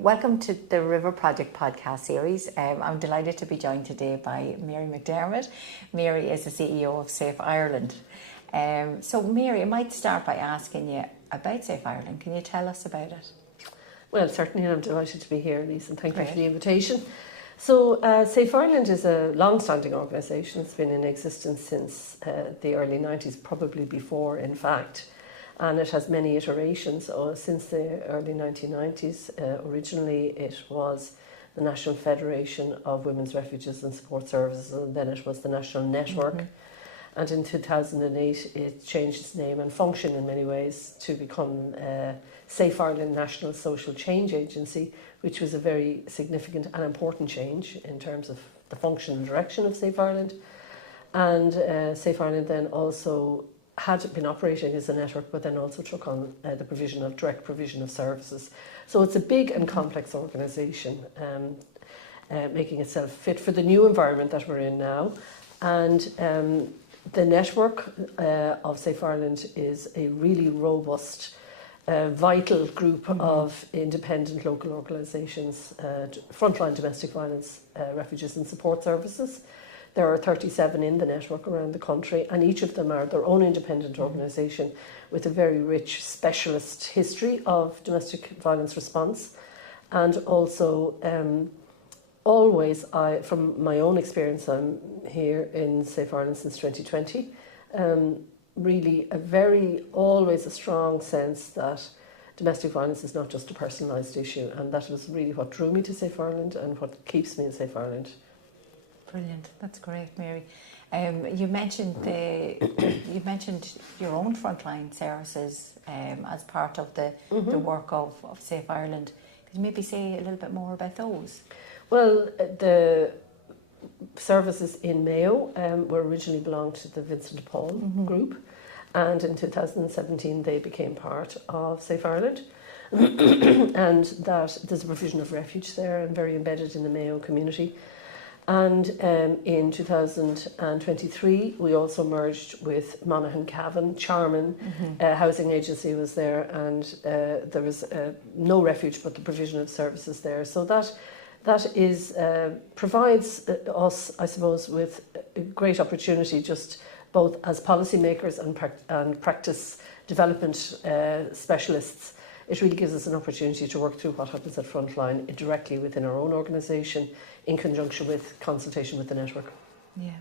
Welcome to the RiVeR Project podcast series. I'm delighted to be joined today by Mary McDermott. Mary is the CEO of Safe Ireland. So Mary, I might start by asking you about Safe Ireland. Can you tell us about it? Well, certainly, I'm delighted to be here, Lisa, and thank you for the invitation. So Safe Ireland is a long-standing organisation. It's been in existence since the early 90s, probably before, in fact. And it has many iterations since the early 1990s. Originally, it was the National Federation of Women's Refuges and Support Services, and then it was the National Network. Mm-hmm. And in 2008, it changed its name and function in many ways to become Safe Ireland National Social Change Agency, which was a very significant and important change in terms of the function and direction of Safe Ireland. And Safe Ireland then also had been operating as a network, but then also took on the direct provision of services. So it's a big and complex organisation, making itself fit for the new environment that we're in now. And the network of Safe Ireland is a really robust, vital group of independent local organisations, frontline domestic violence, refuges and support services. There are 37 in the network around the country, and each of them are their own independent organisation with a very rich specialist history of domestic violence response. And also, always, from my own experience, I'm here in Safe Ireland since 2020, really always a strong sense that domestic violence is not just a personalised issue, and that was really what drew me to Safe Ireland and what keeps me in Safe Ireland. Brilliant, that's great, Mary. You mentioned your own frontline services as part of the work of Safe Ireland. Could you maybe say a little bit more about those? Well, the services in Mayo were originally belonged to the Vincent Paul group, and in 2017 they became part of Safe Ireland. And that there's a provision of refuge there and very embedded in the Mayo community. And in 2023, we also merged with Monaghan Cavan. Charman Housing Agency was there, and there was no refuge but the provision of services there. So that is provides us, I suppose, with a great opportunity, just both as policymakers and practice development specialists. It really gives us an opportunity to work through what happens at frontline directly within our own organisation, in conjunction with consultation with the network. Yeah,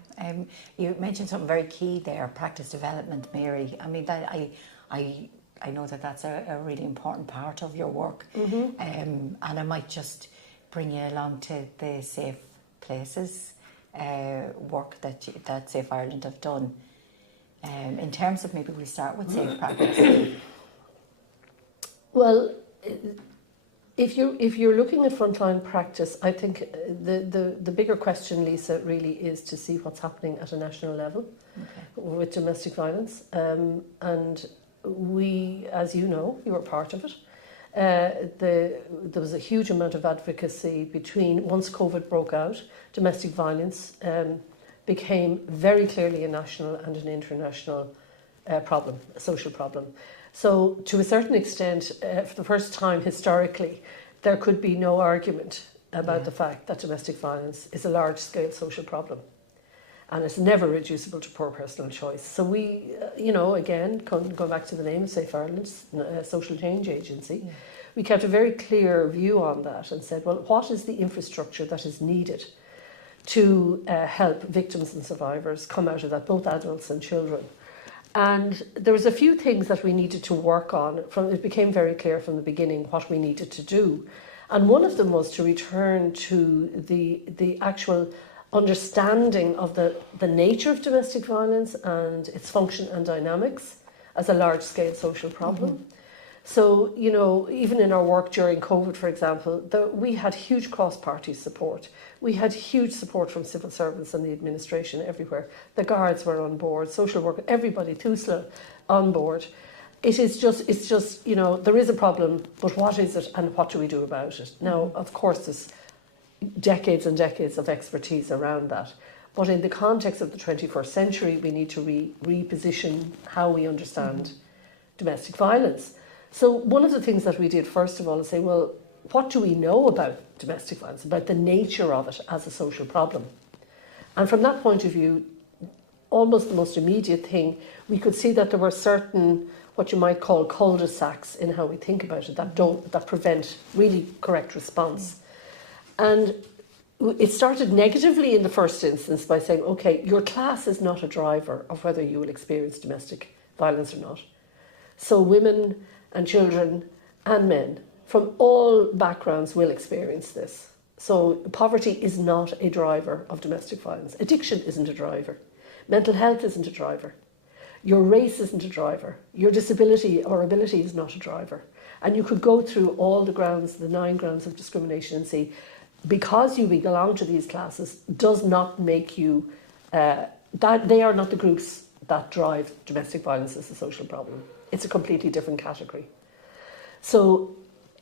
you mentioned something very key there, practice development, Mary. I mean, that I know that that's a really important part of your work. And I might just bring you along to the Safe Places work that Safe Ireland have done. In terms of, maybe we start with safe practice. Well, if you're looking at frontline practice, I think the bigger question, Lisa, really is to see what's happening at a national level with domestic violence. And we, as you know, you were part of it. There was a huge amount of advocacy once COVID broke out, domestic violence became very clearly a national and an international problem, a social problem. So to a certain extent, for the first time historically, there could be no argument about the fact that domestic violence is a large-scale social problem, and it's never reducible to poor personal choice. So we, again, go back to the name of Safe Ireland's Social Change Agency, we kept a very clear view on that and said, well, what is the infrastructure that is needed to help victims and survivors come out of that, both adults and children? And there was a few things that we needed to work on. It became very clear from the beginning what we needed to do. And one of them was to return to the actual understanding of the nature of domestic violence and its function and dynamics as a large-scale social problem. So, even in our work during COVID, for example, we had huge cross-party support. We had huge support from civil servants and the administration everywhere. The guards were on board, social work, everybody, TUSLA on board. It's just, there is a problem, but what is it and what do we do about it? Now, of course, there's decades and decades of expertise around that. But in the context of the 21st century, we need to reposition how we understand domestic violence. So one of the things that we did, first of all, is say, well, what do we know about domestic violence, about the nature of it as a social problem? And from that point of view, almost the most immediate thing, we could see that there were certain, what you might call cul-de-sacs in how we think about it, that prevent really correct response. And it started negatively in the first instance by saying, okay, your class is not a driver of whether you will experience domestic violence or not. So women and children and men from all backgrounds will experience this. So poverty is not a driver of domestic violence. Addiction isn't a driver. Mental health isn't a driver. Your race isn't a driver. Your disability or ability is not a driver. And you could go through all the grounds, the 9 grounds of discrimination, and see, because you belong to these classes does not make you, that they are not the groups that drive domestic violence as a social problem. It's a completely different category. So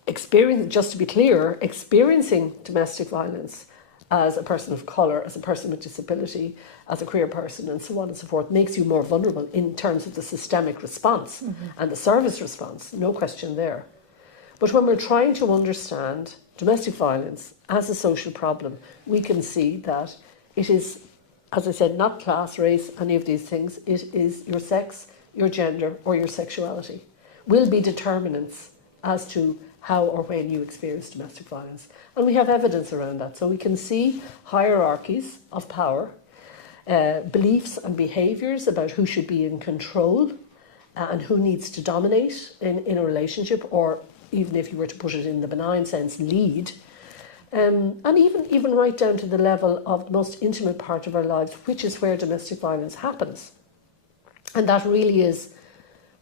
just to be clear, experiencing domestic violence as a person of colour, as a person with disability, as a queer person, and so on and so forth, makes you more vulnerable in terms of the systemic response and the service response, no question there. But when we're trying to understand domestic violence as a social problem, we can see that it is, as I said, not class, race, any of these things. It is your sex, your gender, or your sexuality will be determinants as to how or when you experience domestic violence. And we have evidence around that. So we can see hierarchies of power, beliefs and behaviours about who should be in control and who needs to dominate in a relationship, or even if you were to put it in the benign sense, lead. And even right down to the level of the most intimate part of our lives, which is where domestic violence happens. And that really is,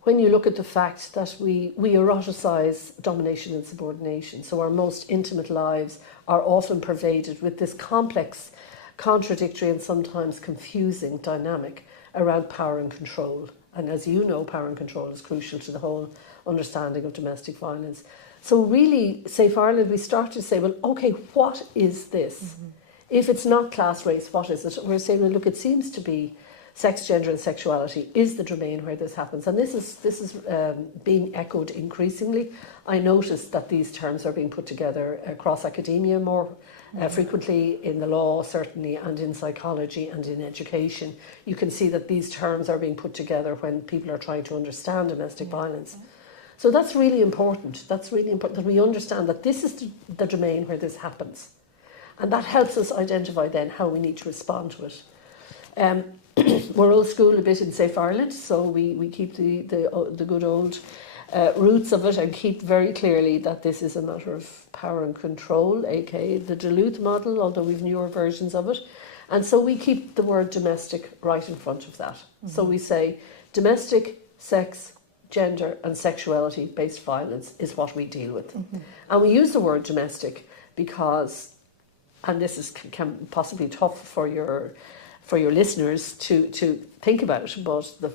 when you look at the fact that we eroticize domination and subordination, so our most intimate lives are often pervaded with this complex, contradictory and sometimes confusing dynamic around power and control. And as you know, power and control is crucial to the whole understanding of domestic violence. So really, Safe Ireland, we start to say, well, okay, what is this? If it's not class, race, what is it? We're saying, well, look, it seems to be sex, gender and sexuality is the domain where this happens. And this is being echoed increasingly. I noticed that these terms are being put together across academia more frequently, in the law certainly, and in psychology and in education. You can see that these terms are being put together when people are trying to understand domestic violence. So that's really important. That's really important that we understand that this is the domain where this happens. And that helps us identify then how we need to respond to it. We're old school a bit in Safe Ireland, so we keep the good old roots of it and keep very clearly that this is a matter of power and control, aka the Duluth model, although we've newer versions of it. And so we keep the word domestic right in front of that. So we say domestic, sex, gender and sexuality based violence is what we deal with. And we use the word domestic because, and this can possibly tough for your listeners to think about, but the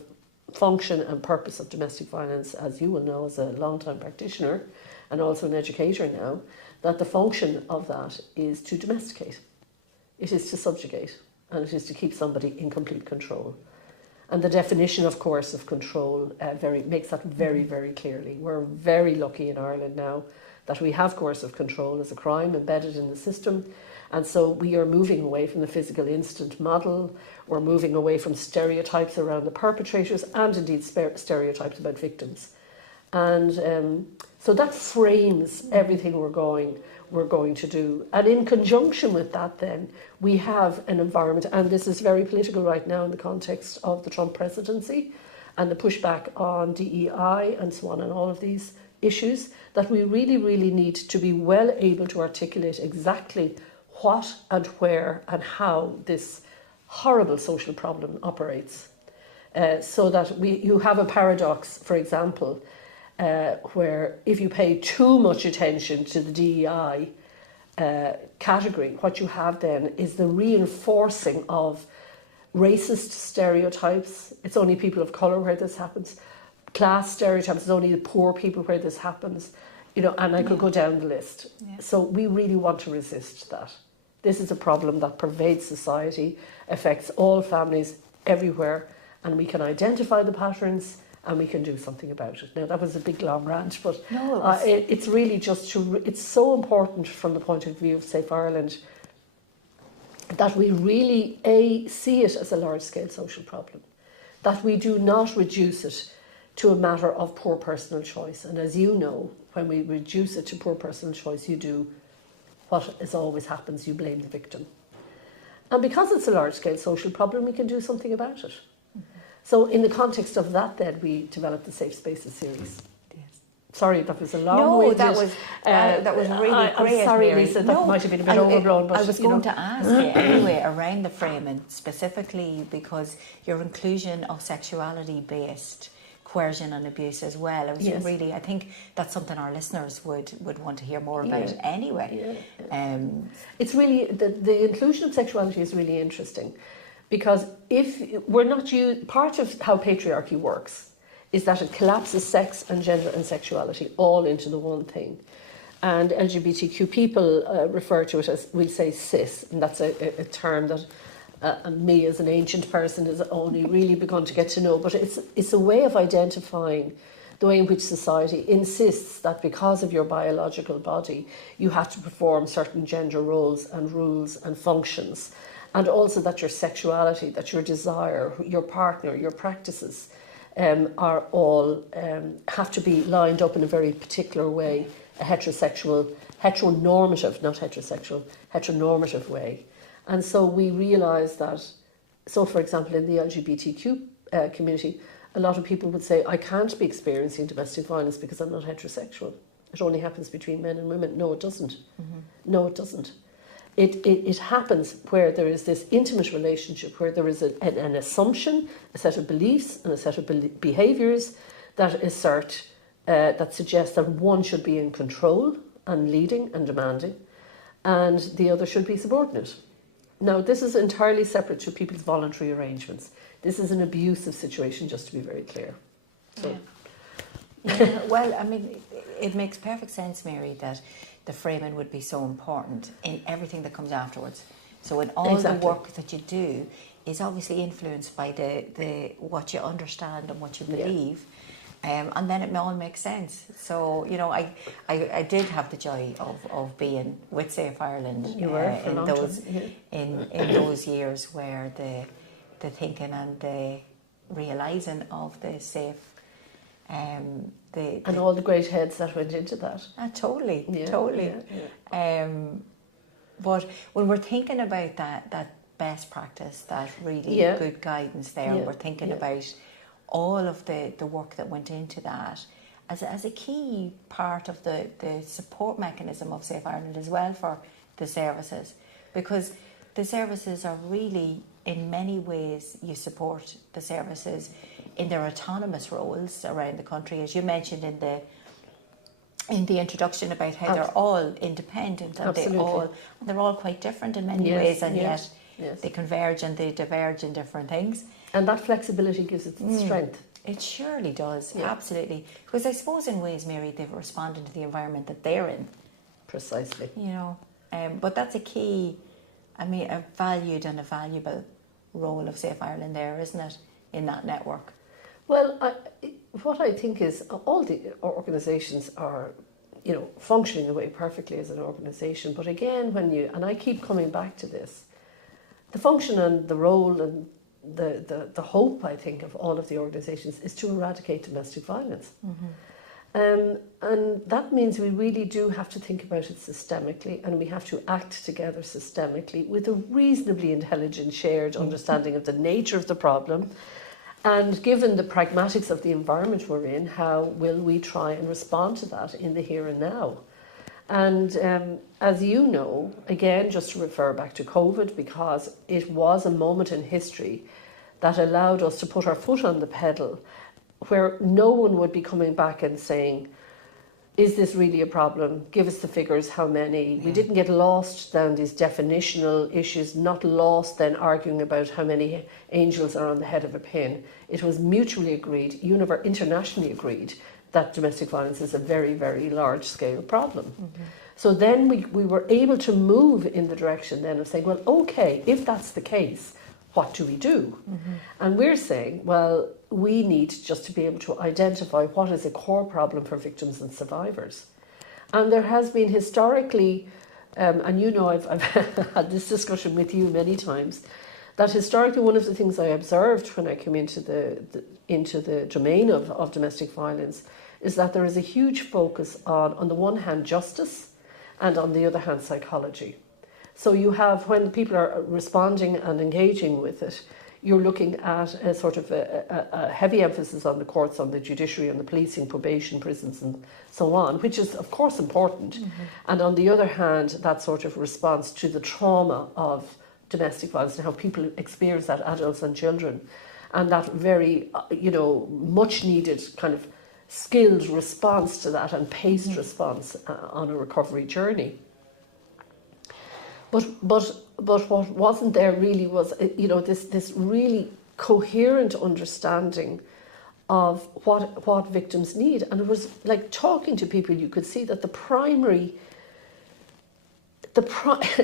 function and purpose of domestic violence, as you will know as a long-time practitioner and also an educator now, that the function of that is to domesticate. It is to subjugate, and it is to keep somebody in complete control. And the definition, of course, of control makes that very, very clearly. We're very lucky in Ireland now that we have coercive control as a crime embedded in the system. And so we are moving away from the physical instant model. We're moving away from stereotypes around the perpetrators and indeed stereotypes about victims. And so that frames everything we're going to do. And in conjunction with that then, we have an environment, and this is very political right now in the context of the Trump presidency and the pushback on DEI and so on and all of these issues, that we really, really need to be well able to articulate exactly what and where and how this horrible social problem operates. So that you have a paradox, for example, where if you pay too much attention to the DEI category, what you have then is the reinforcing of racist stereotypes. It's only people of colour where this happens. Class stereotypes, it's only the poor people where this happens. And I could go down the list. So we really want to resist that. This is a problem that pervades society, affects all families everywhere, and we can identify the patterns and we can do something about it. Now, that was a big long rant, but No, it's really just it's so important from the point of view of Safe Ireland that we really see it as a large-scale social problem, that we do not reduce it to a matter of poor personal choice. And as you know, when we reduce it to poor personal choice, you do what is always happens, you blame the victim. And because it's a large-scale social problem, we can do something about it. Mm-hmm. So in the context of that, then, we developed the Safe Spaces series. Yes. Sorry, that was a long way. No, that was really great. I'm sorry, Mary. Lisa, that might have been a bit overblown. But I was going to ask you anyway around the framing, specifically because your inclusion of sexuality-based coercion and abuse as well. It was really, I think that's something our listeners would want to hear more about anyway. Yeah. It's really, the inclusion of sexuality is really interesting, because if we're not part of how patriarchy works is that it collapses sex and gender and sexuality all into the one thing. And LGBTQ people refer to it as, we'll say, cis, and that's a term that me as an ancient person has only really begun to get to know, but it's a way of identifying the way in which society insists that because of your biological body you have to perform certain gender roles and rules and functions, and also that your sexuality, that your desire, your partner, your practices are all have to be lined up in a very particular way, a heteronormative way. And so we realise that, so for example, in the LGBTQ community, a lot of people would say, I can't be experiencing domestic violence because I'm not heterosexual. It only happens between men and women. No, it doesn't. Mm-hmm. No, it doesn't. It happens where there is this intimate relationship, where there is an assumption, a set of beliefs and a set of behaviours that that suggest that one should be in control and leading and demanding, and the other should be subordinate. Now, this is entirely separate to people's voluntary arrangements. This is an abusive situation, just to be very clear. So. Yeah, well, I mean, it makes perfect sense, Mary, that the framing would be so important in everything that comes afterwards. So in all the work that you do is obviously influenced by the what you understand and what you believe. And then it all makes sense. So, you know, I did have the joy of being with Safe Ireland in those years where the thinking and the realising of the safe and all the great heads that went into that. Totally. But when we're thinking about that best practice, that really good guidance there, we're thinking about all of the work that went into that as a key part of the support mechanism of Safe Ireland as well for the services, because the services are really, in many ways, you support the services in their autonomous roles around the country, as you mentioned in the introduction about how they're all independent and they're all quite different in many ways, and yet they converge and they diverge in different things. And that flexibility gives it strength. It surely does, absolutely. Because I suppose in ways, Mary, they've responded to the environment that they're in. Precisely. You know, but that's a key, I mean, a valued and a valuable role of Safe Ireland there, isn't it, in that network? Well, what I think is all the organisations are, you know, functioning away perfectly as an organisation. But again, and I keep coming back to this, the function and the role and the hope, I think, of all of the organisations is to eradicate domestic violence. Mm-hmm. And that means we really do have to think about it systemically, and we have to act together systemically with a reasonably intelligent, shared understanding of the nature of the problem. And given the pragmatics of the environment we're in, how will we try and respond to that in the here and now? And as you know, again, just to refer back to COVID, because it was a moment in history that allowed us to put our foot on the pedal, where no one would be coming back and saying, is this really a problem? Give us the figures, how many? Yeah. We didn't get lost down these definitional issues, not lost then arguing about how many angels are on the head of a pin. It was mutually agreed, internationally agreed, that domestic violence is a very, very large scale problem. Mm-hmm. So then we were able to move in the direction then of saying, well, okay, if that's the case, what do we do? Mm-hmm. And we're saying, well, we need just to be able to identify what is a core problem for victims and survivors. And there has been historically, and you know I've had this discussion with you many times, that historically one of the things I observed when I came into the domain of domestic violence is that there is a huge focus on the one hand, justice, and on the other hand, psychology. So you have, when people are responding and engaging with it, you're looking at a sort of a heavy emphasis on the courts, on the judiciary, on the policing, probation, prisons and so on, which is of course important. Mm-hmm. And on the other hand, that sort of response to the trauma of domestic violence and how people experience that, adults and children, and that very, much needed kind of skilled response to that and paced response on a recovery journey. But what wasn't there really was, this really coherent understanding of what victims need. And it was like talking to people, you could see that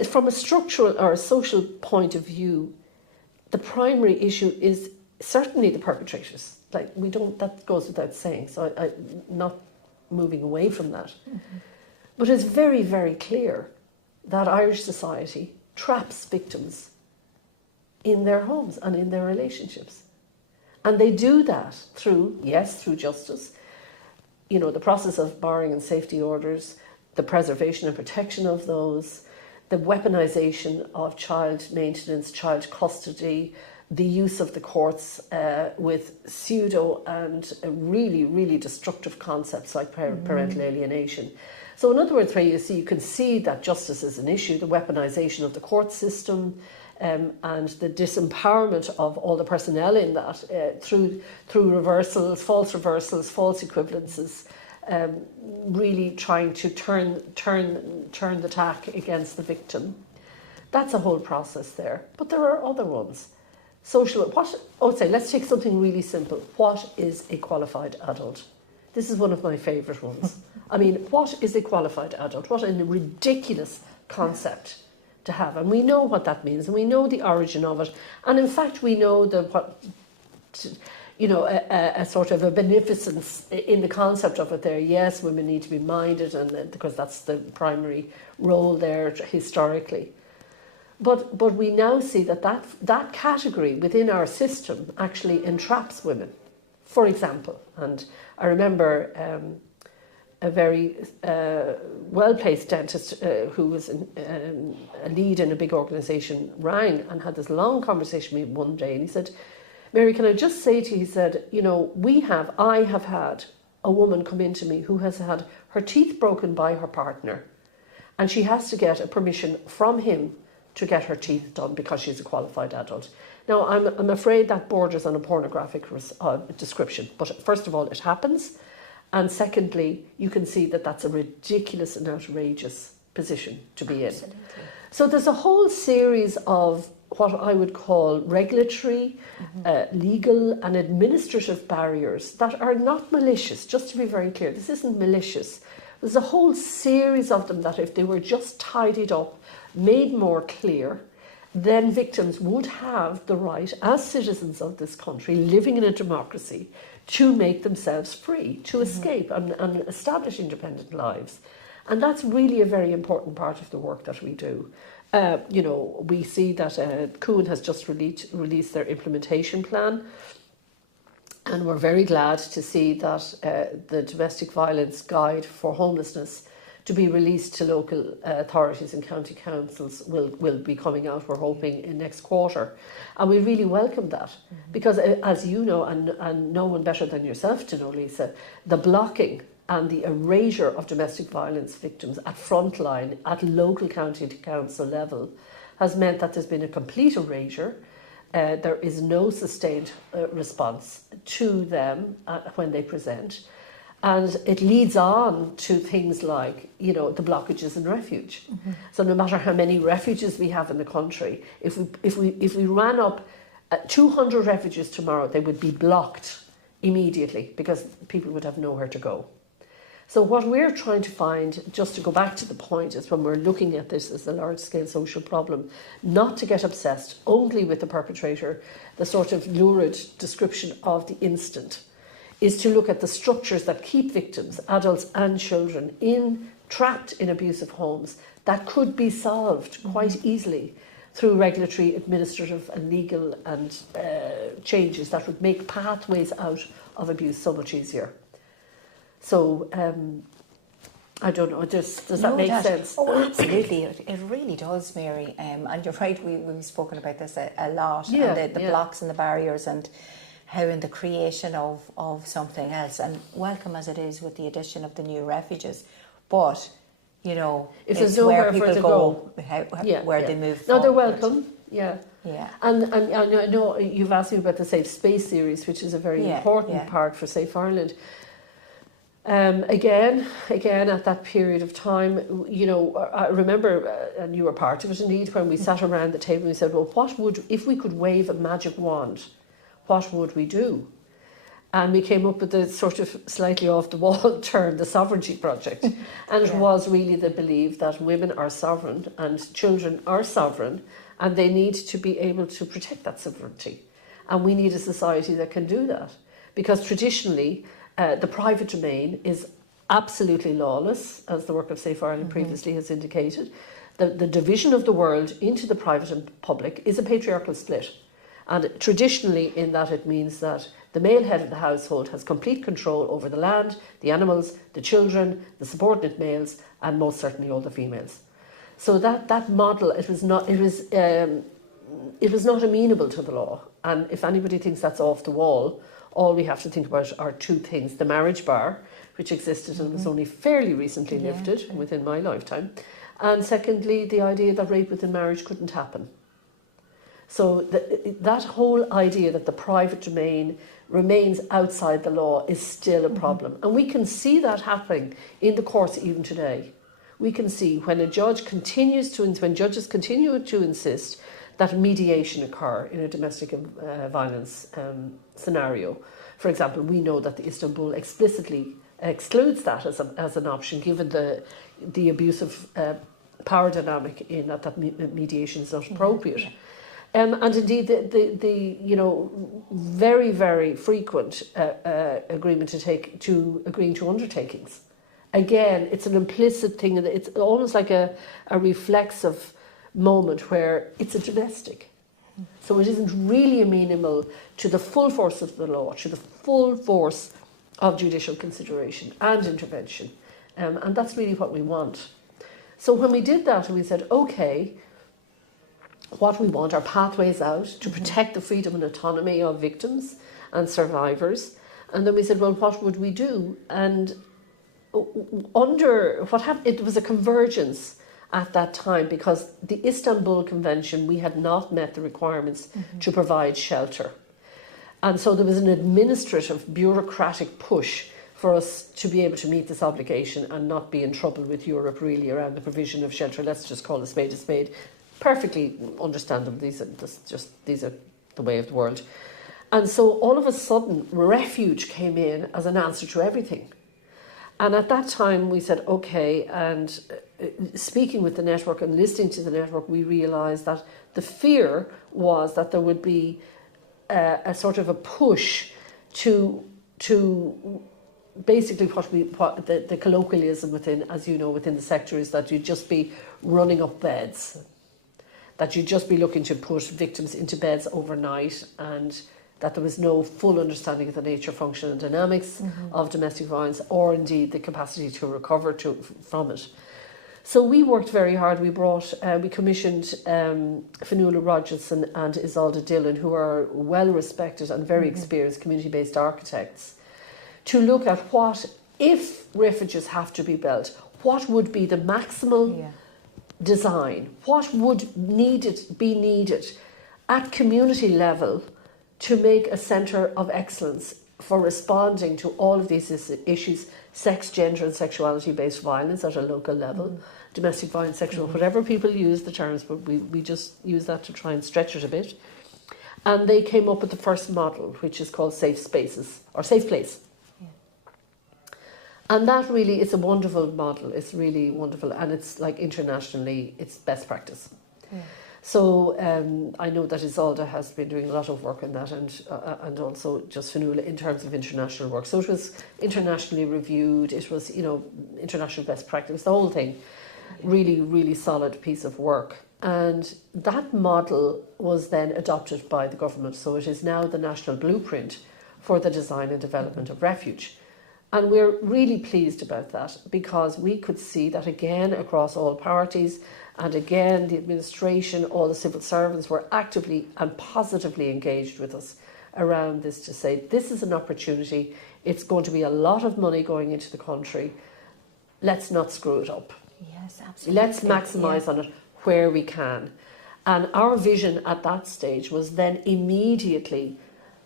from a structural or a social point of view, the primary issue is certainly the perpetrators. Like that goes without saying. So I'm not moving away from that. Mm-hmm. But it's very, very clear that Irish society traps victims in their homes and in their relationships. And they do that through justice, the process of barring and safety orders, the preservation and protection of those, the weaponisation of child maintenance, child custody, the use of the courts with pseudo and really, really destructive concepts like parental alienation. So in other words, where you can see that justice is an issue, the weaponisation of the court system, and the disempowerment of all the personnel in that through reversals, false equivalences, really trying to turn the tack against the victim. That's a whole process there. But there are other ones. Let's take something really simple. What is a qualified adult? This is one of my favourite ones. I mean, what is a qualified adult? What a ridiculous concept to have. And we know what that means, and we know the origin of it. And in fact, we know a sort of a beneficence in the concept of it there. Yes, women need to be minded, and because that's the primary role there historically. But we now see that category within our system actually entraps women. For example, and I remember a very well-placed dentist who was a lead in a big organisation rang and had this long conversation with me one day, and he said, "Mary, can I just say to you," he said, I have had a woman come into me who has had her teeth broken by her partner, and she has to get a permission from him to get her teeth done because she's a qualified adult. Now, I'm afraid that borders on a pornographic description, but first of all, it happens, and secondly, you can see that that's a ridiculous and outrageous position to be in. Absolutely. So there's a whole series of what I would call regulatory, legal and administrative barriers that are not malicious, just to be very clear. This isn't malicious. There's a whole series of them that if they were just tidied up, made more clear, then victims would have the right, as citizens of this country, living in a democracy, to make themselves free, to escape and establish independent lives. And that's really a very important part of the work that we do. We see that Coon has just released their implementation plan, and we're very glad to see that the domestic violence guide for homelessness to be released to local authorities and county councils will be coming out, we're hoping, in next quarter. And we really welcome that, because as you know, and no one better than yourself to know, Lisa, the blocking and the erasure of domestic violence victims at frontline, at local county council level, has meant that there's been a complete erasure. There is no sustained response to them when they present. And it leads on to things like, the blockages in refuge. So no matter how many refuges we have in the country, if we ran up 200 refuges tomorrow, they would be blocked immediately because people would have nowhere to go. So what we're trying to find, just to go back to the point, is when we're looking at this as a large-scale social problem, not to get obsessed only with the perpetrator, the sort of lurid description of the instant, is to look at the structures that keep victims, adults and children, trapped in abusive homes, that could be solved quite easily through regulatory, administrative and legal and changes that would make pathways out of abuse so much easier. So, I don't know, does that make sense? Oh, absolutely, it really does, Mary. And you're right, we've spoken about this a lot, and the blocks and the barriers, and how in the creation of something else, and welcome as it is with the addition of the new refuges, but, you know, if there's nowhere people for to go, where they move No, forward. they're welcome, yeah. Yeah. And I know you've asked me about the Safe Space series, which is a very important part for Safe Ireland. Again, at that period of time, you know, I remember, and you were part of it indeed, when we sat around the table and we said, well, if we could wave a magic wand, what would we do? And we came up with the sort of slightly off the wall term, the Sovereignty Project. And it was really the belief that women are sovereign and children are sovereign, and they need to be able to protect that sovereignty. And we need a society that can do that. Because traditionally, the private domain is absolutely lawless, as the work of Safe Ireland previously has indicated. The division of the world into the private and public is a patriarchal split. And traditionally, in that it means that the male head of the household has complete control over the land, the animals, the children, the subordinate males, and most certainly all the females. So that model, it was not amenable to the law. And if anybody thinks that's off the wall, all we have to think about are two things: the marriage bar, which existed and was only fairly recently lifted within my lifetime, and secondly, the idea that rape within marriage couldn't happen. So that whole idea that the private domain remains outside the law is still a problem. And we can see that happening in the courts even today. We can see when judges continue to insist that mediation occur in a domestic violence scenario. For example, we know that the Istanbul explicitly excludes that as an option, given the abusive power dynamic in that mediation is not appropriate. And indeed, the very, very frequent agreement to agreeing to undertakings. Again, it's an implicit thing. It's almost like a reflexive moment where it's a domestic. So it isn't really amenable to the full force of the law, to the full force of judicial consideration and intervention. And that's really what we want. So when we did that, we said, okay, what we want are pathways out to protect the freedom and autonomy of victims and survivors. And then we said, well, what would we do? And it was a convergence at that time, because the Istanbul Convention, we had not met the requirements to provide shelter. And so there was an administrative, bureaucratic push for us to be able to meet this obligation and not be in trouble with Europe really around the provision of shelter. Let's just call a spade a spade. Perfectly understandable. These are the way of the world. And so all of a sudden, refuge came in as an answer to everything. And at that time we said, okay, and speaking with the network and listening to the network, we realised that the fear was that there would be a sort of a push to basically what the colloquialism within, as you know, within the sector is that you'd just be running up beds, that you'd just be looking to put victims into beds overnight, and that there was no full understanding of the nature, function and dynamics of domestic violence, or indeed the capacity to recover from it. So we worked very hard. We commissioned Fionnuala Rogerson and Isolde Dillon, who are well respected and very experienced community-based architects, to look at what, if refuges have to be built, what would be the maximal design, what would be needed at community level to make a centre of excellence for responding to all of these issues: sex, gender and sexuality based violence at a local level, domestic violence, sexual, whatever people use the terms, but we just use that to try and stretch it a bit. And they came up with the first model, which is called Safe Spaces, or Safe Place. And that really is a wonderful model. It's really wonderful, and it's like internationally, it's best practice. Yeah. So I know that Isolde has been doing a lot of work on that, and also just Fionnuala in terms of international work. So it was internationally reviewed. It was, you know, international best practice. The whole thing, really, really solid piece of work. And that model was then adopted by the government. So it is now the national blueprint for the design and development of refuge. And we're really pleased about that, because we could see that again across all parties, and again the administration, all the civil servants were actively and positively engaged with us around this, to say this is an opportunity, it's going to be a lot of money going into the country, let's not screw it up. Yes, absolutely. Let's maximise on it where we can. And our vision at that stage was then immediately,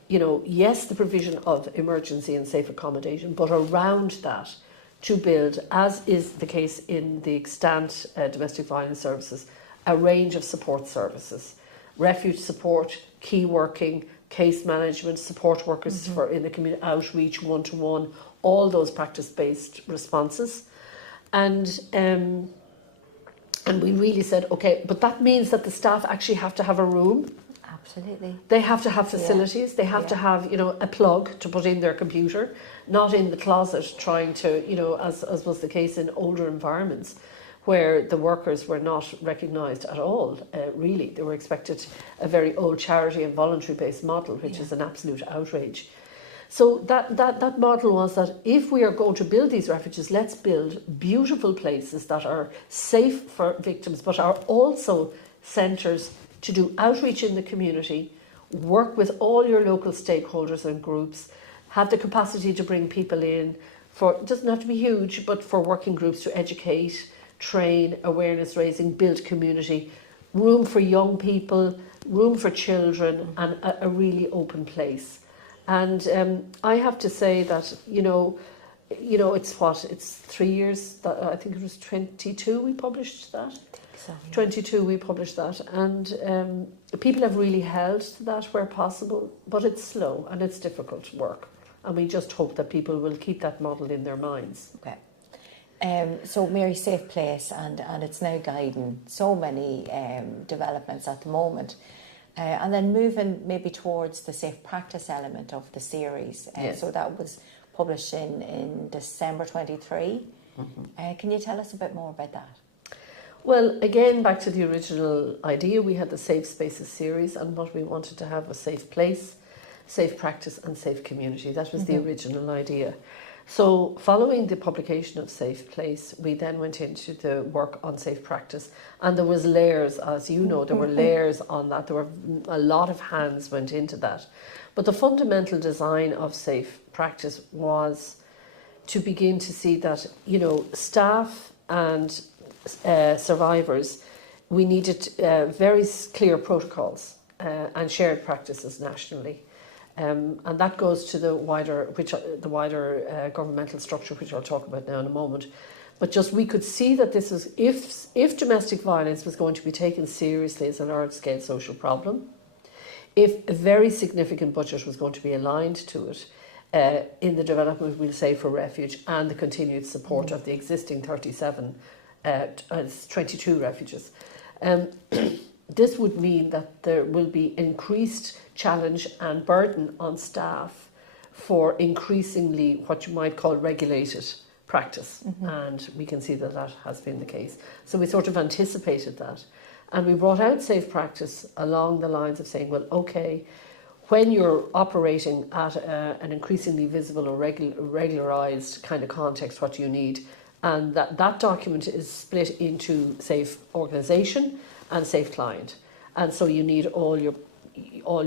you know, yes, the provision of emergency and safe accommodation, but around that to build, as is the case in the extant domestic violence services, a range of support services, refuge support, key working, case management, support workers for in the community, outreach, one-to-one, all those practice-based responses. And we really said, okay, but that means that the staff actually have to have a room. Absolutely. They have to have facilities. They have to have, you know, a plug to put in their computer, not in the closet trying to, you know, as was the case in older environments where the workers were not recognised at all, really. They were expected a very old charity and voluntary-based model, which is an absolute outrage. So that model was that if we are going to build these refuges, let's build beautiful places that are safe for victims, but are also centres to do outreach in the community, work with all your local stakeholders and groups, have the capacity to bring people in for, it doesn't have to be huge, but for working groups to educate, train, awareness raising, build community, room for young people, room for children, and a really open place. And I have to say that, you know, it's 3 years, that I think it was 22 we published that. So, 22 we published that, and people have really held to that where possible, but it's slow and it's difficult work, and we just hope that people will keep that model in their minds. Okay. So Mary, Safe Place, and it's now guiding so many developments at the moment. And then moving maybe towards the safe practice element of the series. Yes. So that was published in December 23. Can you tell us a bit more about that? Well, again, back to the original idea, we had the Safe Spaces series, and what we wanted to have was safe place, safe practice and safe community. That was the original idea. So following the publication of Safe Place, we then went into the work on safe practice, and there was layers, as you know, there were layers on that. There were a lot of hands went into that. But the fundamental design of safe practice was to begin to see that, you know, staff and survivors, we needed very clear protocols and shared practices nationally. And that goes to the wider governmental structure, which I'll talk about now in a moment. But just we could see that this is, if domestic violence was going to be taken seriously as a large-scale social problem, if a very significant budget was going to be aligned to it, in the development, we'll say, for refuge and the continued support of the existing 22 refuges. This would mean that there will be increased challenge and burden on staff for increasingly what you might call regulated practice. And we can see that that has been the case. So we sort of anticipated that. And we brought out safe practice along the lines of saying, well, okay, when you're operating at an increasingly visible or regularised kind of context, what you need, and that document is split into safe organisation and safe client. And so you need all your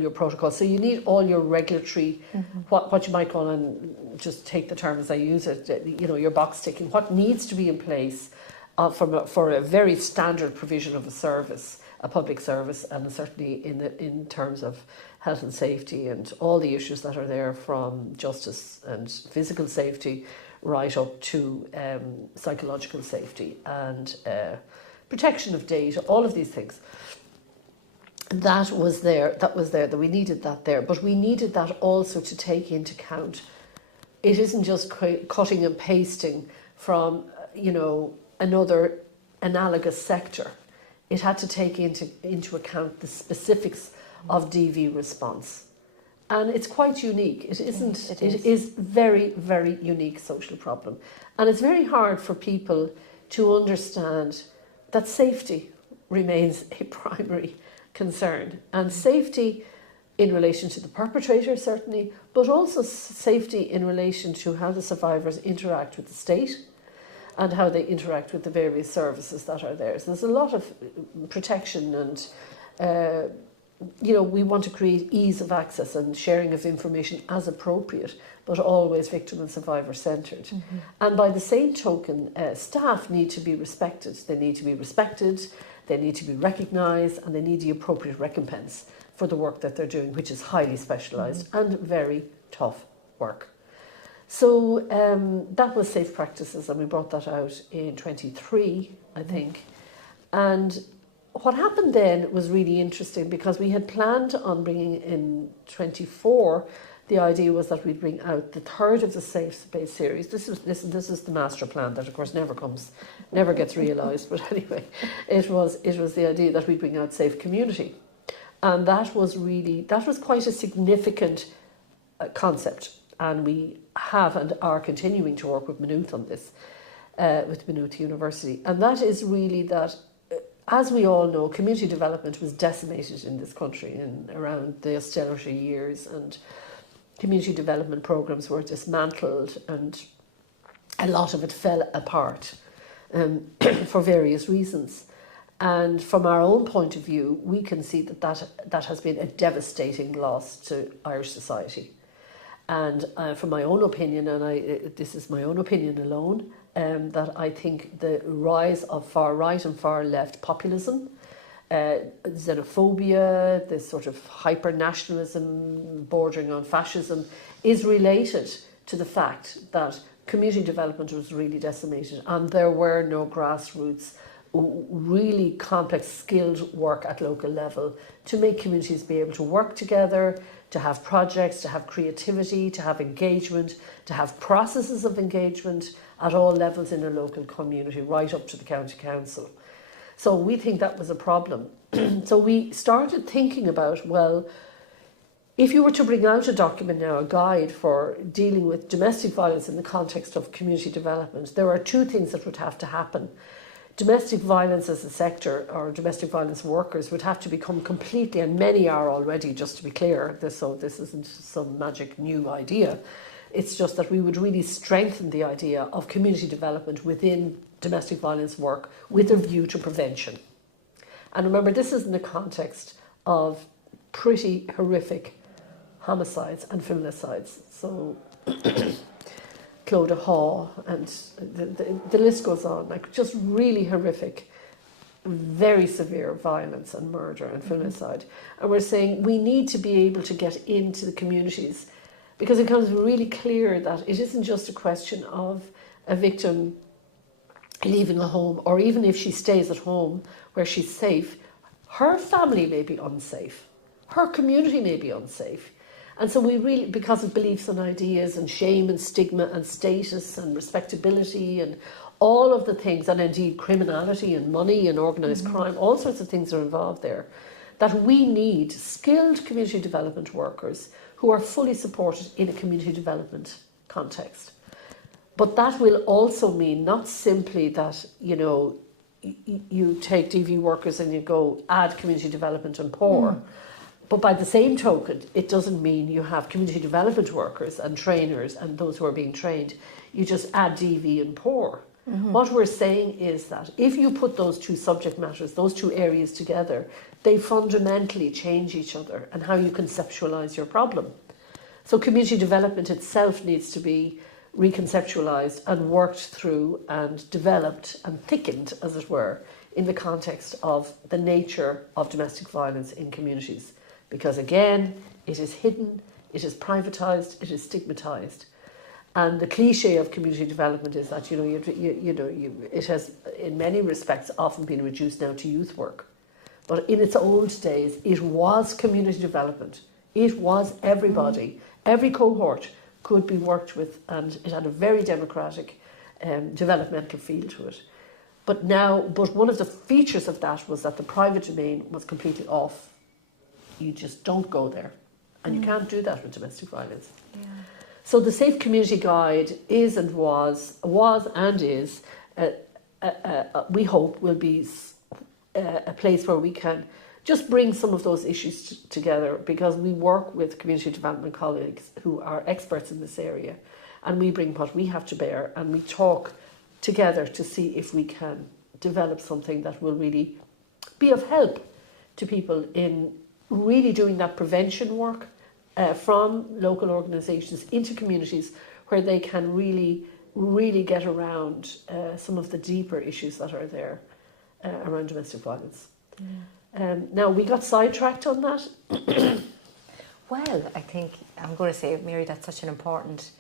protocols. So you need all your regulatory, what you might call, and just take the term as I use it, you know, your box ticking, what needs to be in place for a very standard provision of a service, a public service, and certainly in terms of health and safety and all the issues that are there, from justice and physical safety right up to psychological safety and protection of data, all of these things. That was there, that we needed that there, but we needed that also to take into account it isn't just cutting and pasting from, another analogous sector. It had to take into account the specifics of DV response. And it's quite unique. It is very, very unique social problem. And it's very hard for people to understand that safety remains a primary concern. And safety in relation to the perpetrator, certainly, but also safety in relation to how the survivors interact with the state and how they interact with the various services that are there. So there's a lot of protection and, we want to create ease of access and sharing of information as appropriate, but always victim and survivor centred. Mm-hmm. And by the same token, staff need to be respected. They need to be respected, they need to be recognised, and they need the appropriate recompense for the work that they're doing, which is highly specialised and very tough work. So that was Safe Practices, and we brought that out in 23, I think. And what happened then was really interesting, because we had planned on bringing in 24. The idea was that we'd bring out the third of the Safe Space series. This is the master plan that, of course, never gets realised. But anyway, it was the idea that we'd bring out Safe Community, and that was quite a significant concept. And we have and are continuing to work with Maynooth on this, with Maynooth University, and that is really that. As we all know, community development was decimated in this country in around the austerity years, and community development programs were dismantled, and a lot of it fell apart for various reasons. And from our own point of view, we can see that has been a devastating loss to Irish society. And from my own opinion, and this is my own opinion alone, that I think the rise of far right and far left populism, xenophobia, this sort of hyper nationalism bordering on fascism, is related to the fact that community development was really decimated, and there were no grassroots, really complex, skilled work at local level to make communities be able to work together, to have projects, to have creativity, to have engagement, to have processes of engagement at all levels in a local community, right up to the county council. So we think that was a problem. So we started thinking about, well, if you were to bring out a document now, a guide for dealing with domestic violence in the context of community development, there are two things that would have to happen. Domestic violence as a sector, or domestic violence workers, would have to become completely, and many are already, just to be clear, so this isn't some magic new idea. It's just that we would really strengthen the idea of community development within domestic violence work with a view to prevention. And remember, this is in the context of pretty horrific homicides and feminicides. So Clodagh Haw, and the list goes on, like just really horrific, very severe violence and murder and femicide. And we're saying we need to be able to get into the communities, because it becomes really clear that it isn't just a question of a victim leaving a home, or even if she stays at home where she's safe, her family may be unsafe, her community may be unsafe. And so we really, because of beliefs and ideas and shame and stigma and status and respectability and all of the things, and indeed criminality and money and organised crime, all sorts of things are involved there, that we need skilled community development workers who are fully supported in a community development context. But that will also mean not simply that, you take DV workers and you go add community development and poor. But by the same token, it doesn't mean you have community development workers and trainers and those who are being trained. You just add DV and poor. What we're saying is that if you put those two subject matters, those two areas together, they fundamentally change each other and how you conceptualise your problem. So community development itself needs to be reconceptualised and worked through and developed and thickened, as it were, in the context of the nature of domestic violence in communities. Because again, it is hidden, it is privatised, it is stigmatised. And the cliche of community development is that it has in many respects often been reduced now to youth work. But in its old days, it was community development. It was everybody, every cohort could be worked with, and it had a very democratic developmental feel to it. But one of the features of that was that the private domain was completely off. You just don't go there. And you can't do that with domestic violence. Yeah. So the Safe Community Guide is and was and is, we hope, will be a place where we can just bring some of those issues together, because we work with community development colleagues who are experts in this area, and we bring what we have to bear, and we talk together to see if we can develop something that will really be of help to people in really doing that prevention work from local organisations into communities, where they can really get around some of the deeper issues that are there around domestic violence. Now, we got sidetracked on that. Well, I think I'm going to say, Mary, that's such an important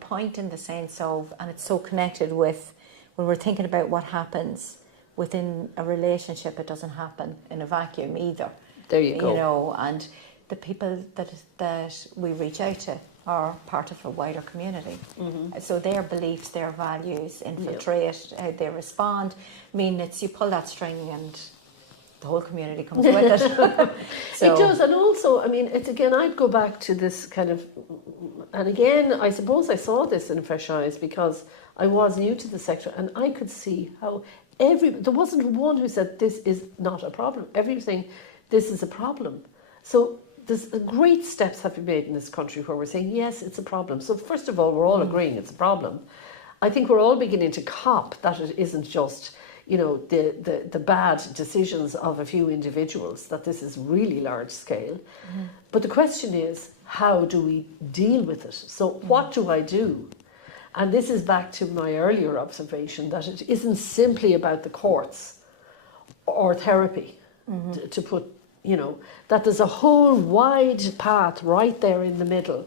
point in the sense of, and it's so connected with when we're thinking about what happens within a relationship. It doesn't happen in a vacuum either. There you go. You know, and the people that we reach out to are part of a wider community. So their beliefs, their values infiltrate how they respond. I mean, it's you pull that string and the whole community comes with it. So, it does, and also, I mean, it's again, I'd go back to this kind of, and again, I suppose I saw this in fresh eyes because I was new to the sector, and I could see how there wasn't one who said this is not a problem. Everything, this is a problem. So there's great steps have been made in this country where we're saying, yes, it's a problem. So first of all, we're all agreeing it's a problem. I think we're all beginning to cop that it isn't just, you know, the bad decisions of a few individuals, that this is really large scale. But the question is, how do we deal with it? So what do I do? And this is back to my earlier observation that it isn't simply about the courts or therapy, to put, you know, that there's a whole wide path right there in the middle.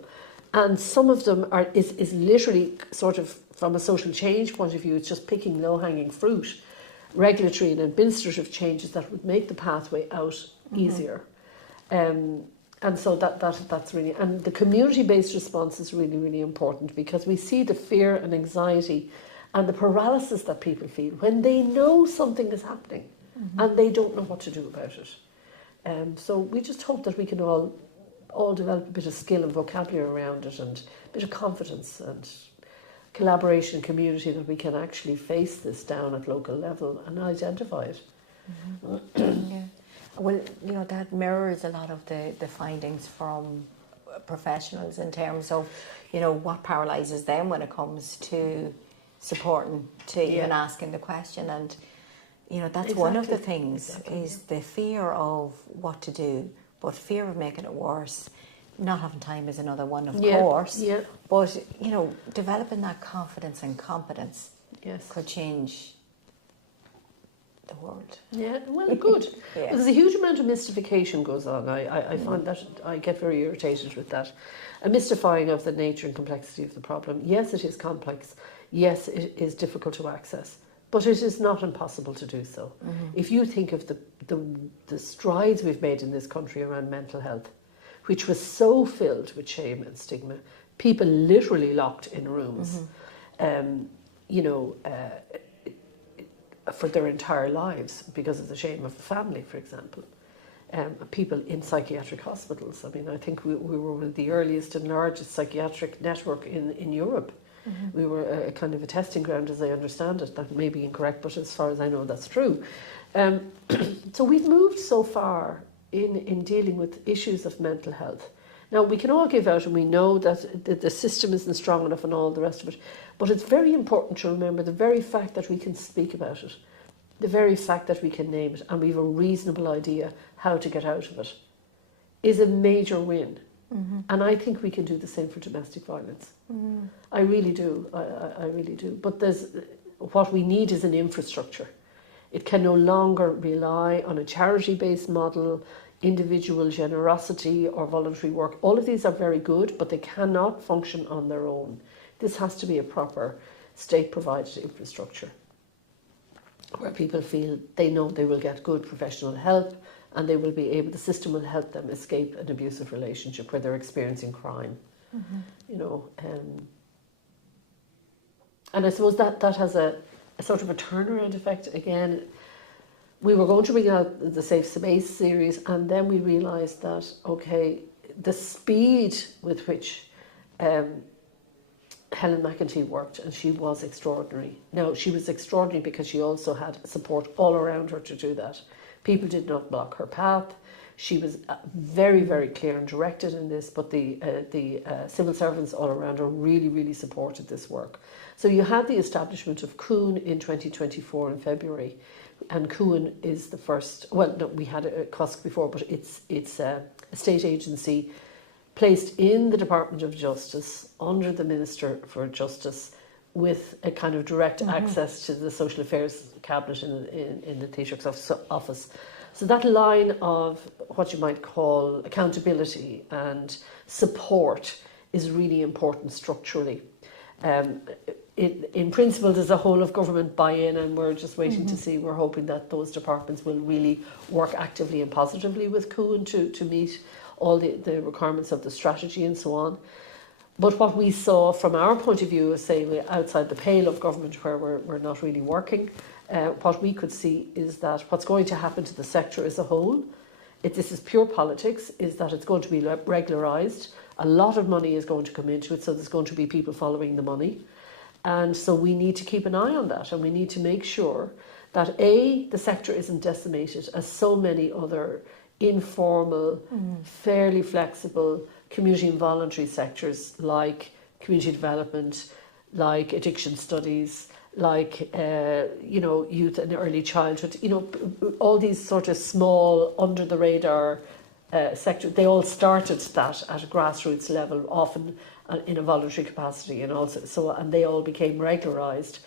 And some of them is literally sort of, from a social change point of view, it's just picking low-hanging fruit, regulatory and administrative changes that would make the pathway out easier. And so that's really, and the community-based response is really, really important, because we see the fear and anxiety and the paralysis that people feel when they know something is happening and they don't know what to do about it. So we just hope that we can all develop a bit of skill and vocabulary around it, and a bit of confidence and collaboration and community, that we can actually face this down at local level and identify it. yeah. Well, you know, that mirrors a lot of the findings from professionals in terms of, you know, what paralyses them when it comes to supporting, to even asking the question. And, you know, that's one of the things, is the fear of what to do, but fear of making it worse. Not having time is another one, of course. Yeah. But, you know, developing that confidence and competence could change the world. Yeah, well, good. There's a huge amount of mystification goes on. I find that I get very irritated with that. A mystifying of the nature and complexity of the problem. Yes, it is complex. Yes, it is difficult to access. But it is not impossible to do so. If you think of the strides we've made in this country around mental health, which was so filled with shame and stigma, people literally locked in rooms, for their entire lives because of the shame of the family, for example. People in psychiatric hospitals. I mean, I think we were one of the earliest and largest psychiatric network in Europe. We were a kind of a testing ground, as I understand it. That may be incorrect, but as far as I know, that's true. So we've moved so far in dealing with issues of mental health. Now, we can all give out, and we know that the system isn't strong enough and all the rest of it, but it's very important to remember the very fact that we can speak about it, the very fact that we can name it, and we have a reasonable idea how to get out of it, is a major win. And I think we can do the same for domestic violence. I really do. I really do. But what we need is an infrastructure. It can no longer rely on a charity-based model, individual generosity or voluntary work. All of these are very good, but they cannot function on their own. This has to be a proper state-provided infrastructure where people feel they know they will get good professional help, and they will be able, the system will help them escape an abusive relationship where they're experiencing crime. you know. And I suppose that has a sort of a turnaround effect. Again, we were going to bring out the Safe Space series, and then we realised that, okay, the speed with which Helen McEntee worked, and she was extraordinary. Now, she was extraordinary because she also had support all around her to do that. People did not block her path. She was very, very clear and directed in this, but the civil servants all around her really, really supported this work. So you had the establishment of COON in 2024 in February, and COON is the first, well, no, we had a COSC before, but it's a state agency placed in the Department of Justice under the Minister for Justice, with a kind of direct access to the Social Affairs Cabinet in the Taoiseach's office. So that line of what you might call accountability and support is really important structurally. In principle, there's a whole of government buy-in, and we're just waiting to see. We're hoping that those departments will really work actively and positively with COON to meet all the requirements of the strategy and so on. But what we saw from our point of view is, say, we're outside the pale of government where we're not really working, what we could see is that what's going to happen to the sector as a whole, this is pure politics, is that it's going to be regularised. A lot of money is going to come into it, so there's going to be people following the money. And so we need to keep an eye on that, and we need to make sure that the sector isn't decimated as so many other informal, fairly flexible community and voluntary sectors like community development, like addiction studies, like youth and early childhood, all these sort of small, under the radar sectors. They all started that at a grassroots level, often in a voluntary capacity, and they all became regularised.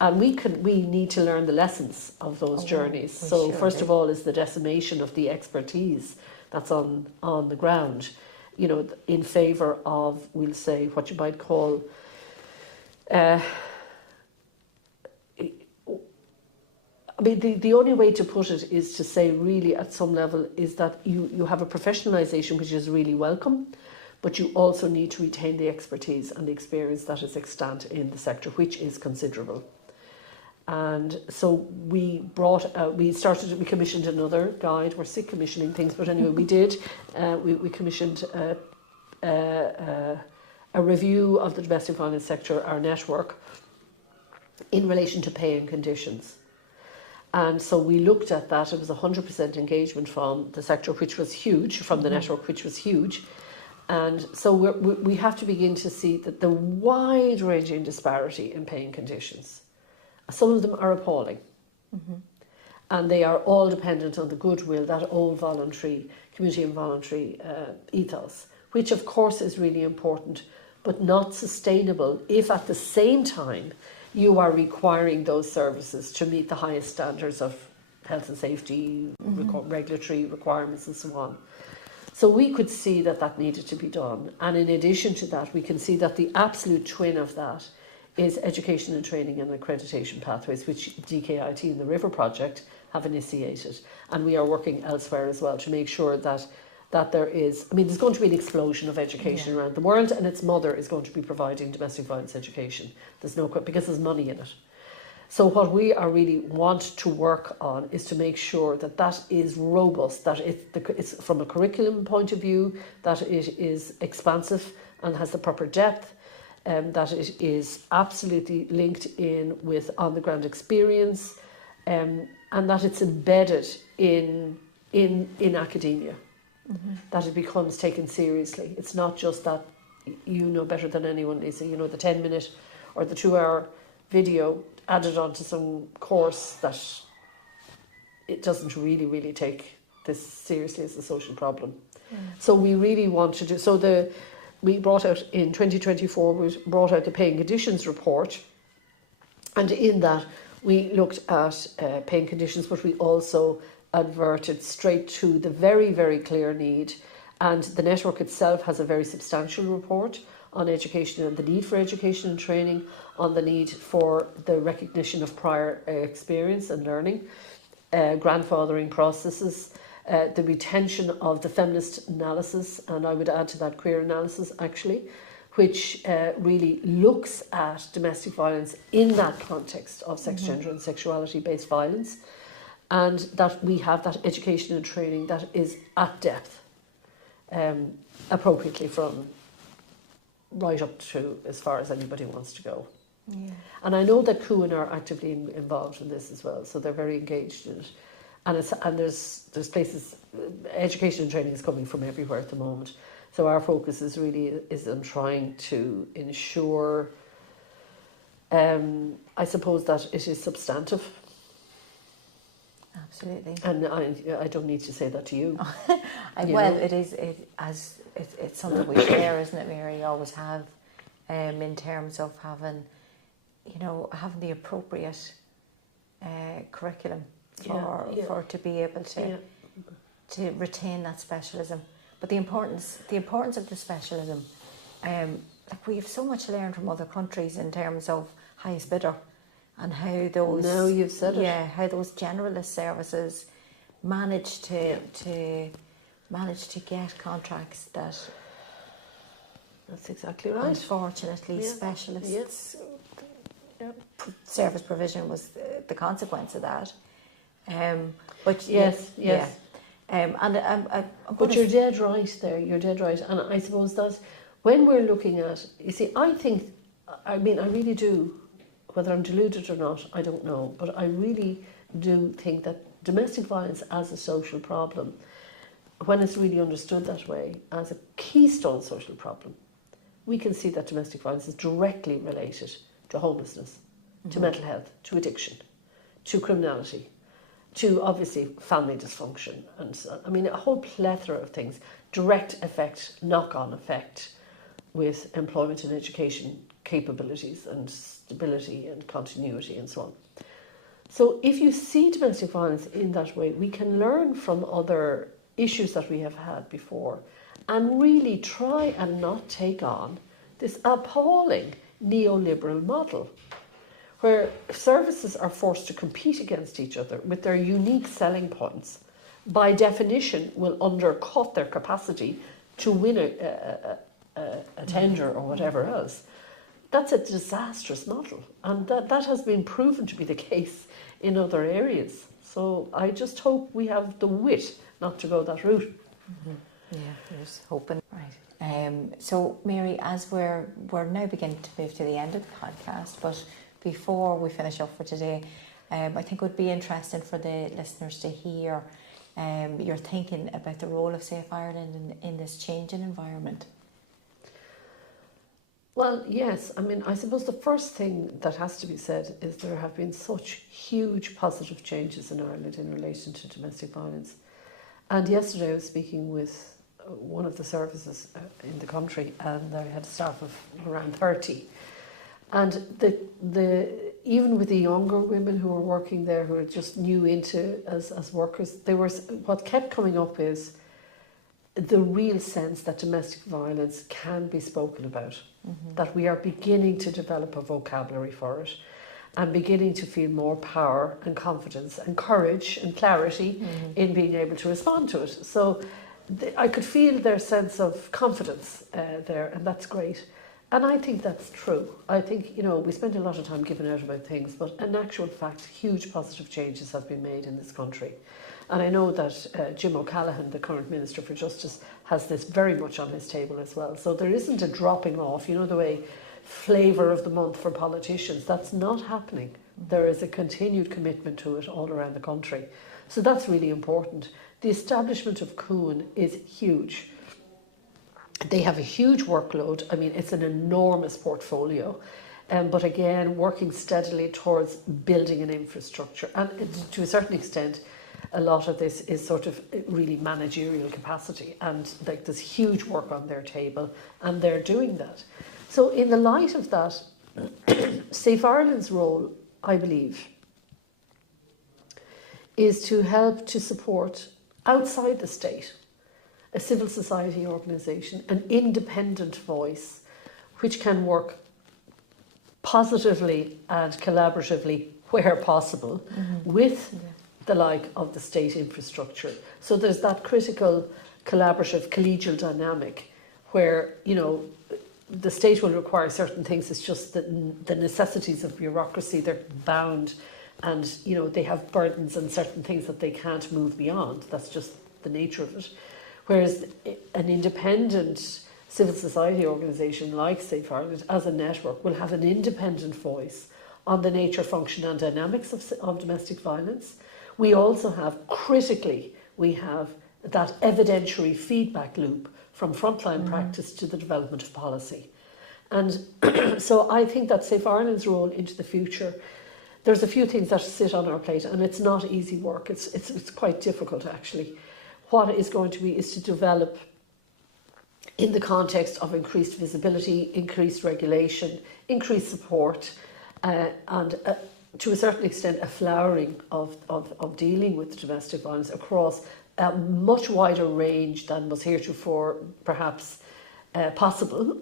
And we need to learn the lessons of those journeys. So first of all is the decimation of the expertise that's on the ground, in favour of, we'll say, what you might call the only way to put it is to say, really, at some level, is that you have a professionalisation which is really welcome, but you also need to retain the expertise and the experience that is extant in the sector, which is considerable. And so we commissioned another guide. We're sick commissioning things, but anyway, we did. We commissioned a review of the domestic violence sector, our network, in relation to pay and conditions. And so we looked at that. It was 100% engagement from the sector, which was huge, from the network, which was huge. And so we have to begin to see that the wide-ranging disparity in pay and conditions, some of them are appalling. And they are all dependent on the goodwill, that old voluntary, community and voluntary ethos, which of course is really important, but not sustainable if at the same time you are requiring those services to meet the highest standards of health and safety, regulatory requirements and so on. So we could see that needed to be done. And in addition to that, we can see that the absolute twin of that is education and training and accreditation pathways, which DkIT and the RiVeR project have initiated. And we are working elsewhere as well to make sure that there is, there's going to be an explosion of education around the world, and its mother is going to be providing domestic violence education. There's no, because there's money in it. So what we are really want to work on is to make sure that is robust, that it's from a curriculum point of view, that it is expansive and has the proper depth, that it is absolutely linked in with on-the-ground experience, and that it's embedded in academia, that it becomes taken seriously. It's not just that you know better than anyone, Lisa, the 10-minute or the 2-hour video added onto some course that it doesn't really take this seriously as a social problem. So we really want to do, we brought out in 2024, we brought out the pay and conditions report, and in that we looked at pay and conditions, but we also adverted straight to the very, very clear need, and the network itself has a very substantial report on education and the need for education and training, on the need for the recognition of prior experience and learning, grandfathering processes, the retention of the feminist analysis, and I would add to that queer analysis actually, which really looks at domestic violence in that context of sex, gender and sexuality-based violence, and that we have that education and training that is at depth, appropriately from right up to as far as anybody wants to go. Yeah. And I know that Cuan are actively involved in this as well, so they're very engaged in it. And there's places, education and training is coming from everywhere at the moment. So our focus is really on trying to ensure, I suppose, that it is substantive. Absolutely. And I don't need to say that to you. It's something we share, isn't it, Mary? Always have, in terms of having the appropriate curriculum for to be able to retain that specialism. But the importance of the specialism, we have so much to learn from other countries in terms of highest bidder and how those you've said how those generalist services manage to get contracts that. That's exactly right. Unfortunately, specialists service provision was the consequence of that. But you're dead right there. You're dead right, and I suppose that when we're looking at, you see, I really do. Whether I'm deluded or not, I don't know, but I really do think that domestic violence as a social problem, when it's really understood that way, as a keystone social problem, we can see that domestic violence is directly related to homelessness, to mental health, to addiction, to criminality, to obviously family dysfunction, and a whole plethora of things, direct effect, knock-on effect with employment and education capabilities and stability and continuity and so on. So if you see domestic violence in that way, we can learn from other issues that we have had before and really try and not take on this appalling neoliberal model where services are forced to compete against each other with their unique selling points, by definition will undercut their capacity to win a tender or whatever else. That's a disastrous model, and that has been proven to be the case in other areas. So I just hope we have the wit not to go that route. Yeah, we're just hoping. Right. So Mary, as we're now beginning to move to the end of the podcast, but before we finish up for today, I think it would be interesting for the listeners to hear your thinking about the role of Safe Ireland in this changing environment. Well, yes. I suppose the first thing that has to be said is there have been such huge positive changes in Ireland in relation to domestic violence. And yesterday I was speaking with one of the services in the country, and they had a staff of around 30. And even with the younger women who were working there, who were just new into as workers, what kept coming up is the real sense that domestic violence can be spoken about, that we are beginning to develop a vocabulary for it and beginning to feel more power and confidence and courage and clarity in being able to respond to it. So I could feel their sense of confidence there, and that's great. And I think that's true. I think, we spend a lot of time giving out about things, but in actual fact, huge positive changes have been made in this country. And I know that Jim O'Callaghan, the current Minister for Justice, has this very much on his table as well. So there isn't a dropping off, the way flavour of the month for politicians. That's not happening. There is a continued commitment to it all around the country. So that's really important. The establishment of Cuan is huge. They have a huge workload. It's an enormous portfolio. But again, working steadily towards building an infrastructure. And to a certain extent, a lot of this is sort of really managerial capacity. And there's huge work on their table, and they're doing that. So in the light of that, Safe Ireland's role, I believe, is to help to support, outside the state, a civil society organisation, an independent voice, which can work positively and collaboratively where possible with the like of the state infrastructure. So there's that critical collaborative collegial dynamic where, the state will require certain things. It's just that the necessities of bureaucracy, they're bound, and you know they have burdens and certain things that they can't move beyond. That's just the nature of it. Whereas an independent civil society organisation like Safe Ireland, as a network, will have an independent voice on the nature, function and dynamics of domestic violence. We also have, critically, we have that evidentiary feedback loop from frontline practice to the development of policy. And so I think that Safe Ireland's role into the future, there's a few things that sit on our plate, and it's not easy work. It's quite difficult, actually. What it is going to be is to develop, in the context of increased visibility, increased regulation, increased support, and to a certain extent a flowering of dealing with domestic violence across a much wider range than was heretofore perhaps possible.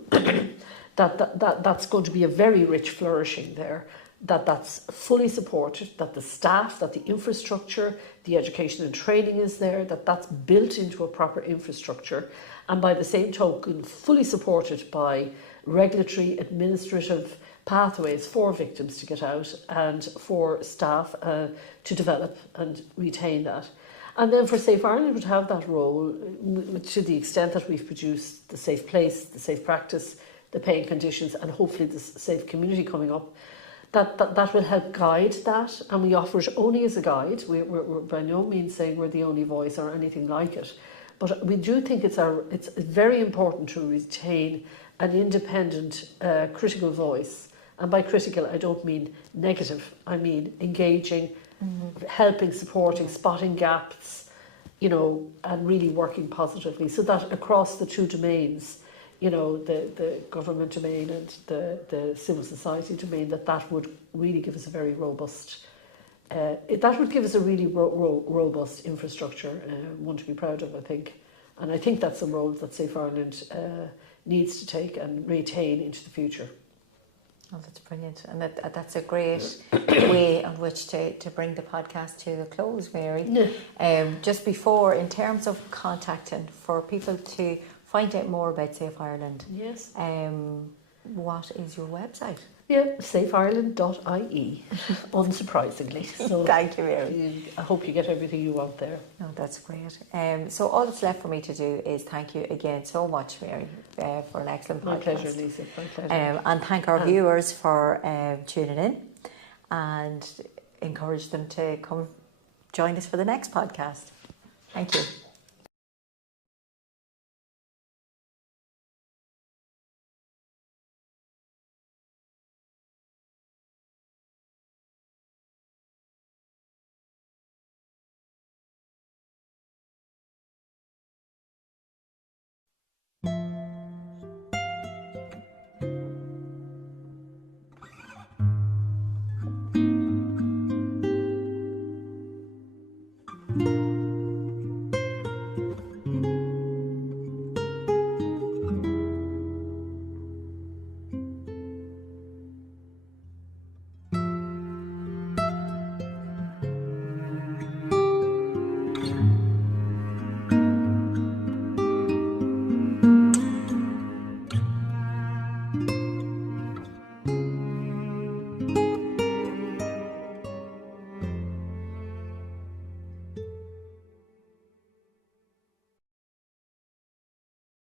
That's going to be a very rich flourishing there, that's fully supported, that the staff, that the infrastructure, the education and training is there, that's built into a proper infrastructure, and by the same token fully supported by regulatory, administrative pathways for victims to get out and for staff to develop and retain that. And then for Safe Ireland would have that role to the extent that we've produced the safe place, the safe practice, the paying conditions, and hopefully the safe community coming up. That will help guide that, and we offer it only as a guide. We're by no means saying we're the only voice or anything like it, but we do think it's very important to retain an independent, critical voice. And by critical, I don't mean negative. I mean engaging, helping, supporting, spotting gaps, you know, and really working positively, so that across the two domains, you know, the government domain and the civil society domain, that would really give us a very robust, that would give us a really robust infrastructure, one to be proud of, I think. And I think that's a role that Safe Ireland needs to take and retain into the future. Oh, that's brilliant. And that's a great way on which to bring the podcast to a close, Mary. Yeah. Just before, in terms of contacting, for people to find out more about Safe Ireland, yes. What is your website? Yeah, safeireland.ie, unsurprisingly. So thank you, Mary. I hope you get everything you want there. No, that's great. So all that's left for me to do is thank you again so much, Mary, for an excellent podcast. My pleasure, Lisa. My pleasure. And thank our viewers for tuning in, and encourage them to come join us for the next podcast. Thank you.